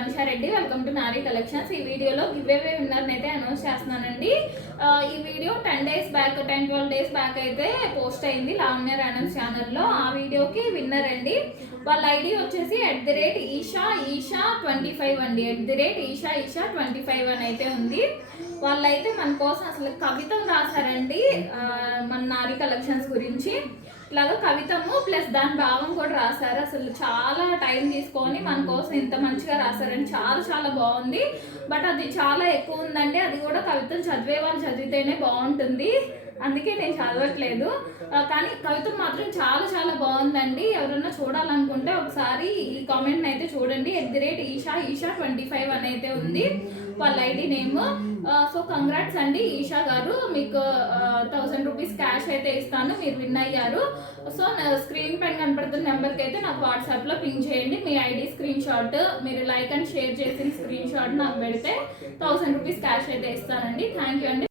Tanisha Reddy. Welcome to Nari collections. ఈ వీడియోలో give away విన్నర్ని అయితే అనౌన్స్ చేస్తున్నానండి. ఈ వీడియో 10-12 డేస్ బ్యాక్ అయితే పోస్ట్ అయింది లావణ్య రాణమ్స్ ఛానల్లో. ఆ వీడియోకి విన్నర్ అండి. వాళ్ళ ఐడి వచ్చేసి @ఈషా25 అండి. @ఈషా25 అని అయితే ఉంది. వాళ్ళైతే మన కోసం అసలు కవితలు రాశారండి మన నారీ కలెక్షన్స్ గురించి. ఇట్లాగా కవితము ప్లస్ దాని భావం కూడా రాశారు. అసలు చాలా టైం తీసుకొని మన కోసం ఇంత మంచిగా రాశారని చాలా చాలా బాగుంది. బట్ అది చాలా ఎక్కువ ఉందండి. అది కూడా కవితలు చదివే వాళ్ళు చదివితేనే బాగుంటుంది, అందుకే నేను చదవట్లేదు. కానీ కవిత మాత్రం చాలా చాలా బాగుందండి. ఎవరన్నా చూడాలనుకుంటే ఒకసారి ఈ కామెంట్ని అయితే చూడండి. @ఈషా25 అని అయితే ఉంది వాళ్ళ ఐడి నేమ్. సో కంగ్రాట్స్ అండి ఈషా గారు, మీకు 1000 రూపీస్ క్యాష్ అయితే ఇస్తాను, మీరు విన్ అయ్యారు. సో స్క్రీన్ పైన కనపడుతున్న నెంబర్కి అయితే నాకు వాట్సాప్లో పింక్ చేయండి మీ ఐడి స్క్రీన్ షాట్. మీరు లైక్ అండ్ షేర్ చేసిన స్క్రీన్ షాట్ నాకు పెడితే 1000 రూపీస్ క్యాష్ అయితే ఇస్తానండి. థ్యాంక్ యూ అండి.